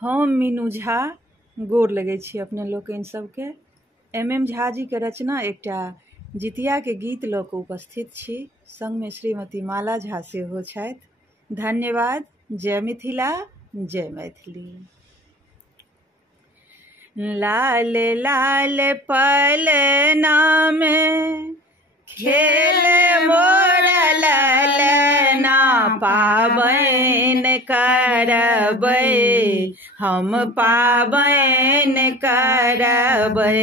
हम मीनू झा गोर लगै छी अपने लोकनि सबके। MM झा जी के रचना एकटा जितिया के गीत लऽ कऽ उपस्थित छी। संग में श्रीमती माला झा सेहो छथि। धन्यवाद। जय मिथिला, जय मैथिली। लाल लाल पलना में खेल मोर ललना, पाबैन करबै हम पाबैन करबै।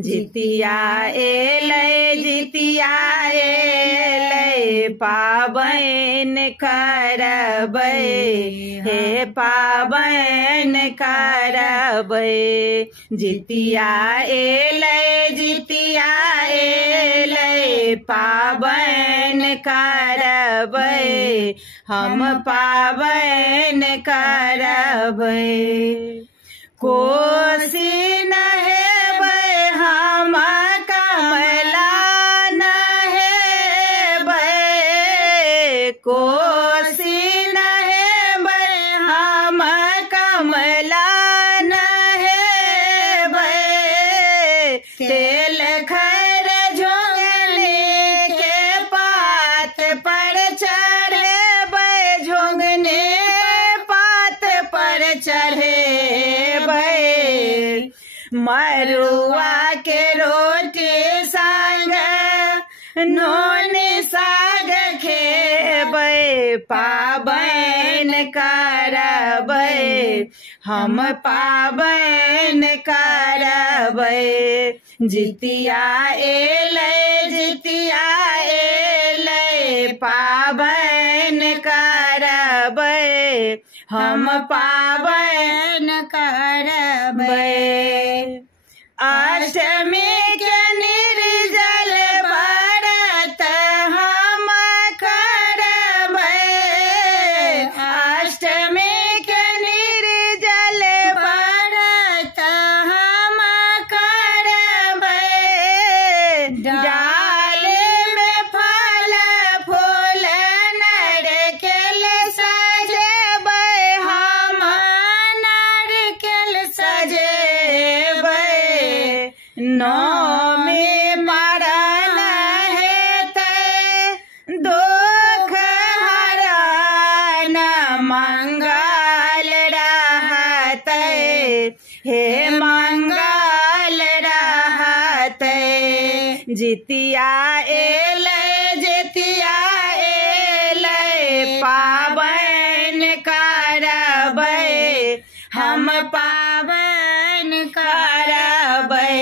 जितिया एलै जितिया एलै, पाबैन करबै हे पाबैन करबै। जितिया एलै जितिया एलै, पाबैन करबै हम पाबैन करबै। कोसी नहेबै हम कमला नहेबै, कोसी नहेबै हम कमला नहेबै। तेल खैर झोंगनी के पात पर चढ़ेबै, झोंगनी पात पर चढ़ेबै। मरुआ के रोटी संग नोनी साग खेबै, पाबैन करबै हम पाबैन करबै। जितिया एलै जितिया एलै, पाबैन करबै हम पाबैन करबै। अष्टमी के निर्जल व्रत हम करबै, अष्टमी के निर्जल व्रत हम करबै। डाल में फल फूल नारिकेल सजेबै, हम नारिकेल सजेबै। नौमी मरण हेतै दुख हरण, मंगल रहतै हे मंगल रहतै। जितिया एलै जितिया एलै, पाबैन करबै हम पाबैन करबै।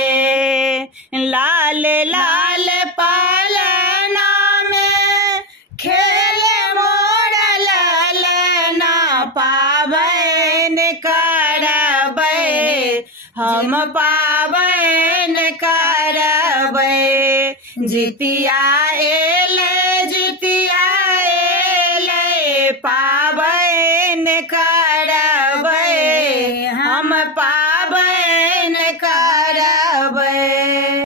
लाल लाल पलना में खेल मोर ललना, पाबैन करबै हम पाबैन करबै। जितिया एलै जितिया एलै,